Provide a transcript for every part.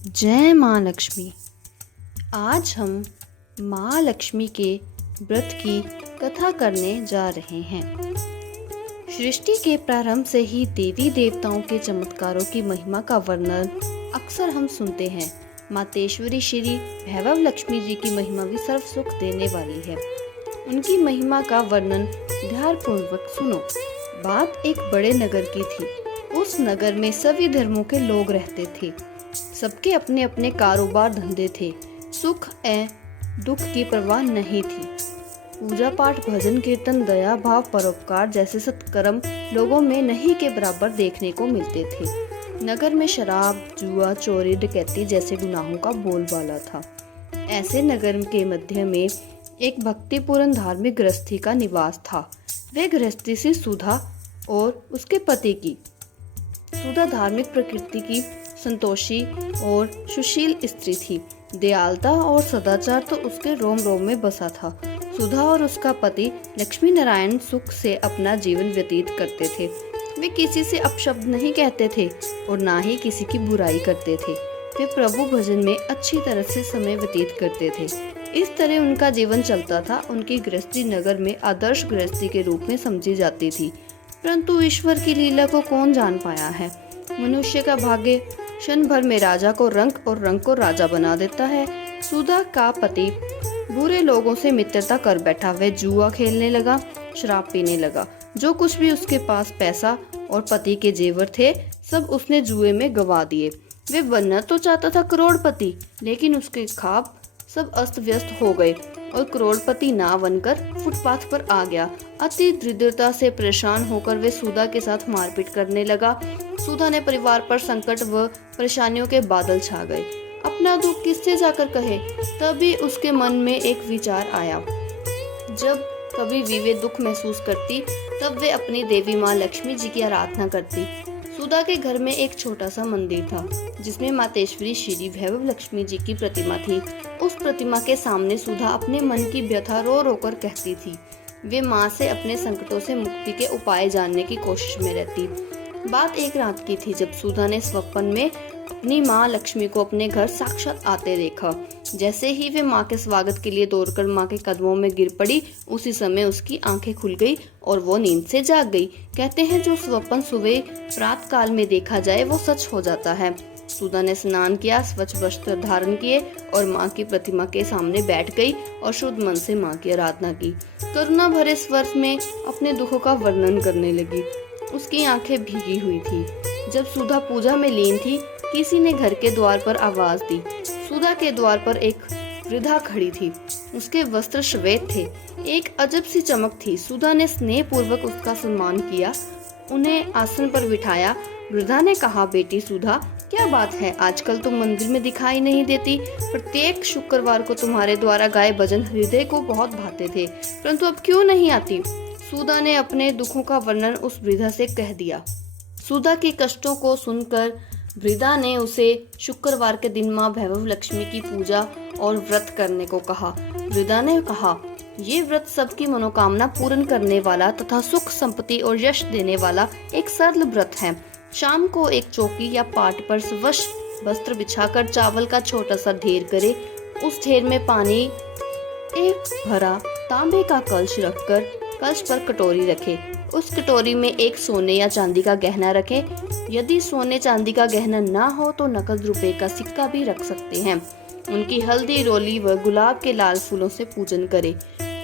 जय माँ लक्ष्मी। आज हम माँ लक्ष्मी के व्रत की कथा करने जा रहे हैं। सृष्टि के प्रारंभ से ही देवी देवताओं के चमत्कारों की महिमा का वर्णन अक्सर हम सुनते हैं। मातेश्वरी श्री भैरव लक्ष्मी जी की महिमा भी सर्व सुख देने वाली है। उनकी महिमा का वर्णन ध्यानपूर्वक सुनो। बात एक बड़े नगर की थी। उस नगर में सभी धर्मों के लोग रहते थे। सबके अपने अपने कारोबार धंधे थे। सुख एवं दुख की परवाह नहीं थी। पूजा पाठ, भजन कीर्तन, दया भाव, परोपकार जैसे सत्कर्म लोगों में नहीं के बराबर देखने को मिलते थे। नगर में शराब, जुआ, चोरी, डकैती जैसे गुनाहों का बोलबाला था। ऐसे नगर के मध्य में एक भक्तिपूर्ण धार्मिक गृहस्थी का निवास था। वे गृहस्थी से सुधा और उसके पति की। सुधा धार्मिक प्रकृति की संतोषी और सुशील स्त्री थी। दयालुता और सदाचार तो उसके रोम रोम में बसा था। सुधा और उसका पति लक्ष्मी नारायण सुख से अपना जीवन व्यतीत करते थे। वे किसी से अपशब्द नहीं कहते थे और ना ही किसी की बुराई करते थे। वे प्रभु भजन में अच्छी तरह से समय व्यतीत करते थे। इस तरह उनका जीवन चलता था। उनकी गृहस्थी नगर में आदर्श गृहस्थी के रूप में समझी जाती थी। परंतु ईश्वर की लीला को कौन जान पाया है। मनुष्य का भाग्य क्षण भर में राजा को रंक और रंक को राजा बना देता है। सुधा का पति बुरे लोगों से मित्रता कर बैठा। वह जुआ खेलने लगा, शराब पीने लगा। जो कुछ भी उसके पास पैसा और पति के जेवर थे, सब उसने जुए में गवा दिए। वे बनना तो चाहता था करोड़पति, लेकिन उसके ख्वाब सब अस्त व्यस्त हो गए और करोड़पति ना बनकर फुटपाथ पर आ गया। अति दरिद्रता से परेशान होकर वे सुधा के साथ मारपीट करने लगा। सुधा ने परिवार पर संकट व परेशानियों के बादल छा गए। अपना दुख किससे जाकर कहे। तभी उसके मन में एक विचार आया। जब कभी भी वे दुख महसूस करती, तब वे अपनी देवी माँ लक्ष्मी जी की आराधना करती। सुधा के घर में एक छोटा सा मंदिर था, जिसमें मातेश्वरी श्री भैरव लक्ष्मी जी की प्रतिमा थी। उस प्रतिमा के सामने सुधा अपने मन की व्यथा रो रो कर कहती थी। वे माँ से अपने संकटों से मुक्ति के उपाय जानने की कोशिश में रहती। बात एक रात की थी, जब सुधा ने स्वप्न में अपनी माँ लक्ष्मी को अपने घर साक्षात आते देखा। जैसे ही वे माँ के स्वागत के लिए दौड़कर माँ के कदमों में गिर पड़ी, उसी समय उसकी आंखें खुल गई और वो नींद से जाग गई। कहते हैं जो स्वप्न सुबह प्रातः काल में देखा जाए वो सच हो जाता है। सुधा ने स्नान किया, स्वच्छ वस्त्र धारण किए और माँ की प्रतिमा के सामने बैठ गई और शुद्ध मन से माँ की आराधना की। करुणा भरे स्वर में अपने दुखों का वर्णन करने लगी। उसकी आंखें भीगी हुई थी। जब सुधा पूजा में लीन थी, किसी ने घर के द्वार पर आवाज दी। सुधा के द्वार पर एक वृद्धा खड़ी थी। उसके वस्त्र श्वेत थे। एक अजब सी चमक थी। सुधा ने स्नेह पूर्वक उसका सम्मान किया, उन्हें आसन पर बिठाया। वृद्धा ने कहा, बेटी सुधा, क्या बात है, आजकल तुम मंदिर में दिखाई नहीं देती। प्रत्येक शुक्रवार को तुम्हारे द्वारा गाए भजन हृदय को बहुत भाते थे, परंतु अब क्यों नहीं आती। सुधा ने अपने दुखों का वर्णन उस वृद्धा से कह दिया। सुधा के कष्टों को सुनकर वृद्धा ने उसे शुक्रवार के दिन माँ भैरव लक्ष्मी की पूजा और व्रत करने को कहा। वृद्धा ने कहा, ये व्रत सबकी मनोकामना पूर्ण करने वाला तथा सुख संपत्ति और यश देने वाला एक सरल व्रत है। शाम को एक चौकी या पाट पर स्वच्छ वस्त्र बिछाकर चावल का छोटा सा ढेर करे। उस ढेर में पानी एक भरा तांबे का कलश रखकर कलश पर कटोरी रखे। उस कटोरी में एक सोने या चांदी का गहना रखे। यदि सोने चांदी का गहना ना हो तो नकद रुपए का सिक्का भी रख सकते हैं। उनकी हल्दी, रोली व गुलाब के लाल फूलों से पूजन करें।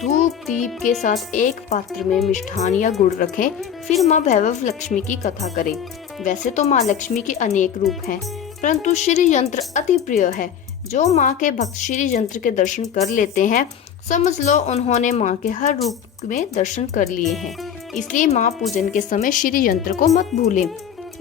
धूप दीप के साथ एक पात्र में मिष्ठान या गुड़ रखें। फिर माँ भैरव लक्ष्मी की कथा करें। वैसे तो माँ लक्ष्मी के अनेक रूप हैं, परंतु श्री यंत्र अति प्रिय है। जो माँ के भक्त श्री यंत्र के दर्शन कर लेते हैं, समझ लो उन्होंने माँ के हर रूप में दर्शन कर लिए हैं। इसलिए माँ पूजन के समय श्री यंत्र को मत भूलें।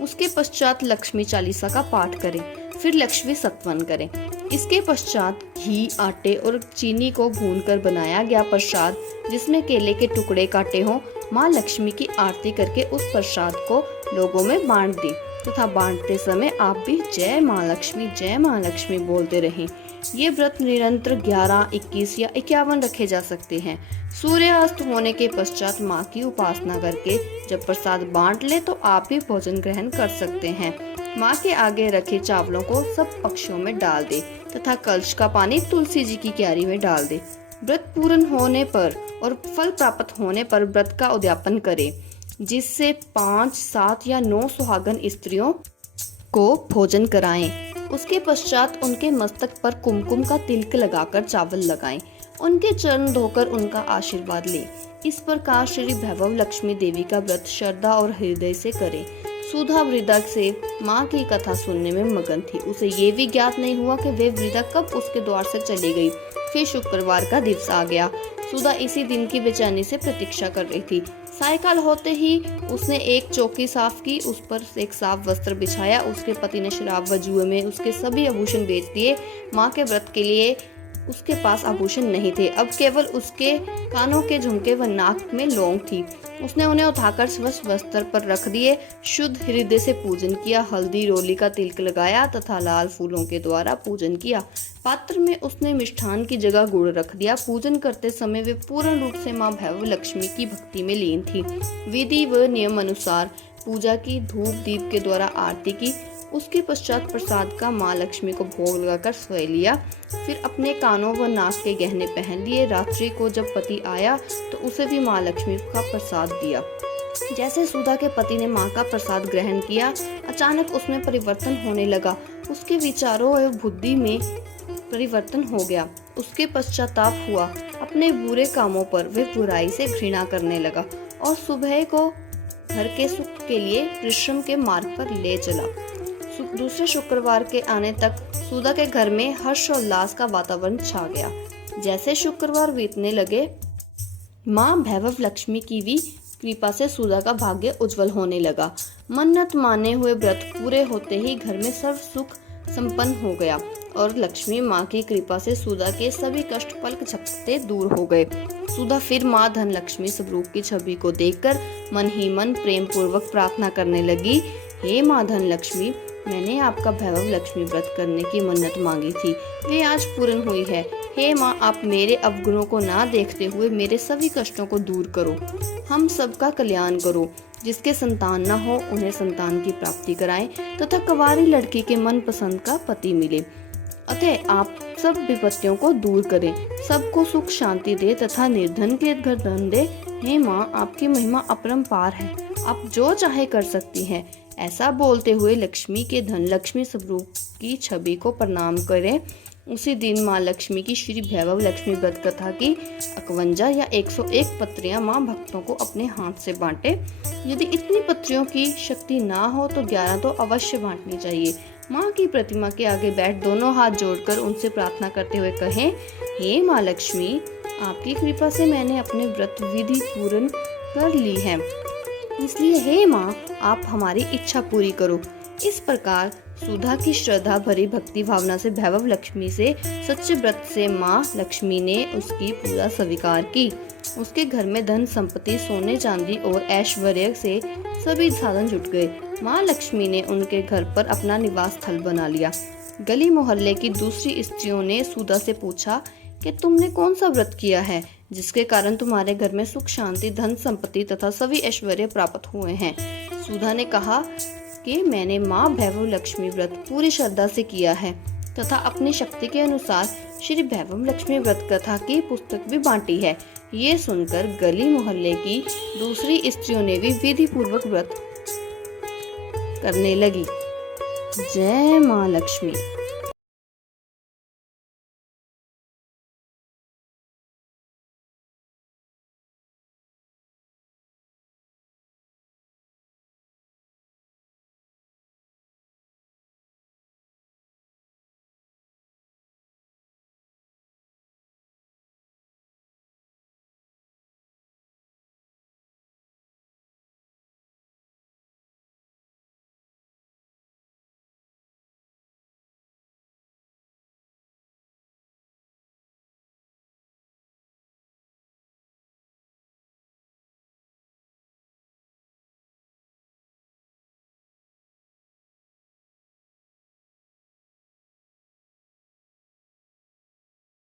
उसके पश्चात लक्ष्मी चालीसा का पाठ करें, फिर लक्ष्मी सत्वन करें। इसके पश्चात घी, आटे और चीनी को भूनकर बनाया गया प्रसाद, जिसमें केले के टुकड़े काटे हों, माँ लक्ष्मी की आरती करके उस प्रसाद को लोगों में बांट दें तथा बांटते समय आप भी जय माँ लक्ष्मी बोलते रहें। ये व्रत निरंतर 11, 21 या 51 रखे जा सकते हैं। सूर्यास्त होने के पश्चात माँ की उपासना करके जब प्रसाद बांट ले तो आप भी भोजन ग्रहण कर सकते हैं। माँ के आगे रखे चावलों को सब पक्षियों में डाल दे तथा कलश का पानी तुलसी जी की क्यारी में डाल दे। व्रत पूर्ण होने पर और फल प्राप्त होने पर व्रत का उद्यापन करे, जिससे 5, 7 या 9 सुहागन स्त्रियों को भोजन कराएं। उसके पश्चात उनके मस्तक पर कुमकुम का तिलक लगाकर चावल लगाएं। उनके चरण धोकर उनका आशीर्वाद ले। इस प्रकार श्री वैभव लक्ष्मी देवी का व्रत श्रद्धा और हृदय से करें। सुधा वृद्धा से माँ की कथा सुनने में मगन थी। उसे ये भी ज्ञात नहीं हुआ कि वे वृद्धा कब उसके द्वार से चली गई। फिर शुक्रवार का दिवस आ गया। सुधा इसी दिन की बेचैनी से प्रतीक्षा कर रही थी। सायकाल होते ही उसने एक चौकी साफ की, उस पर एक साफ वस्त्र बिछाया। उसके पति ने शराब व जुए में उसके सभी आभूषण बेच दिए। माँ के व्रत के लिए उसके पास आभूषण नहीं थे, अब केवल उसके कानों के झुमके व नाक में लौंग थी। उसने उन्हें उठाकर स्वच्छ वस्त्र पर रख दिए, शुद्ध हृदय से पूजन किया, हल्दी रोली का तिलक लगाया तथा लाल फूलों के द्वारा पूजन किया। पात्र में उसने मिष्ठान की जगह गुड़ रख दिया। पूजन करते समय वे पूर्ण रूप से माँ भैरव लक्ष्मी की भक्ति में लीन थी। विधि व नियम अनुसार पूजा की, धूप दीप के द्वारा आरती की। उसके पश्चात प्रसाद का माँ लक्ष्मी को भोग लगाकर सोए लिया। फिर अपने कानों व नाक के गहने पहन लिए। रात्रि को जब पति आया तो उसे भी माँ लक्ष्मी का प्रसाद दिया। जैसे सुधा के पति ने माँ का प्रसाद ग्रहण किया, अचानक उसमें परिवर्तन होने लगा। उसके विचारों एवं बुद्धि में परिवर्तन हो गया। उसके पश्चाताप हुआ। अपने बुरे कामों पर वह बुराई से घृणा करने लगा और सुबह को घर के सुख के लिए परिश्रम के मार्ग पर ले चला। दूसरे शुक्रवार के आने तक सुधा के घर में हर्ष और उल्लास का वातावरण छा गया। जैसे शुक्रवार बीतने लगे, माँ भैरव लक्ष्मी की भी कृपा से सुधा का भाग्य उज्जवल होने लगा। मन्नत माने हुए व्रत पूरे होते ही घर में सर्व सुख संपन्न हो गया और लक्ष्मी माँ की कृपा से सुधा के सभी कष्ट पलक झपकते दूर हो गए। सुधा फिर माँ धन लक्ष्मी स्वरूप की छवि को देखकर मन ही मन प्रेम पूर्वक प्रार्थना करने लगी। हे माँ धन लक्ष्मी, मैंने आपका भैरव लक्ष्मी व्रत करने की मन्नत मांगी थी, वे आज पूर्ण हुई है। हे माँ, आप मेरे अवगुणों को ना देखते हुए मेरे सभी कष्टों को दूर करो, हम सबका कल्याण करो। जिसके संतान न हो उन्हें संतान की प्राप्ति कराएं तथा कुंवारी लड़की के मन पसंद का पति मिले। अतः आप सब विपत्तियों को दूर करें, सबको सुख शांति दे तथा निर्धन के घर धन दे। हे माँ, आपकी महिमा अपरंपार है, आप जो चाहे कर सकती हैं। ऐसा बोलते हुए लक्ष्मी के धन लक्ष्मी स्वरूप की छवि को प्रणाम करें। उसी दिन माँ लक्ष्मी की श्री वैभव लक्ष्मी व्रत कथा की 51 या 101 पत्रियां माँ भक्तों को अपने हाथ से बांटे। यदि इतनी पत्रियों की शक्ति ना हो तो 11 तो अवश्य बांटनी चाहिए। माँ की प्रतिमा के आगे बैठ दोनों हाथ जोड़कर उनसे प्रार्थना करते हुए कहें, हे माँ लक्ष्मी, आपकी कृपा से मैंने अपने व्रत विधि पूर्ण कर ली है, इसलिए हे माँ, आप हमारी इच्छा पूरी करो। इस प्रकार सुधा की श्रद्धा भरी भक्ति भावना से वैभव लक्ष्मी से सच्चे व्रत से माँ लक्ष्मी ने उसकी पूजा स्वीकार की। उसके घर में धन संपत्ति, सोने चांदी और ऐश्वर्य से सभी साधन जुट गए। माँ लक्ष्मी ने उनके घर पर अपना निवास स्थल बना लिया। गली मोहल्ले की दूसरी स्त्रियों ने सुधा से पूछा कि तुमने कौन सा व्रत किया है जिसके कारण तुम्हारे घर में सुख शांति, धन संपत्ति तथा सभी ऐश्वर्य प्राप्त हुए हैं। सुधा ने कहा कि मैंने माँ भैरव लक्ष्मी व्रत पूरी श्रद्धा से किया है तथा अपनी शक्ति के अनुसार श्री वैभव लक्ष्मी व्रत कथा की पुस्तक भी बांटी है। ये सुनकर गली मोहल्ले की दूसरी स्त्रियों ने भी विधि पूर्वक व्रत करने लगी। जय माँ लक्ष्मी।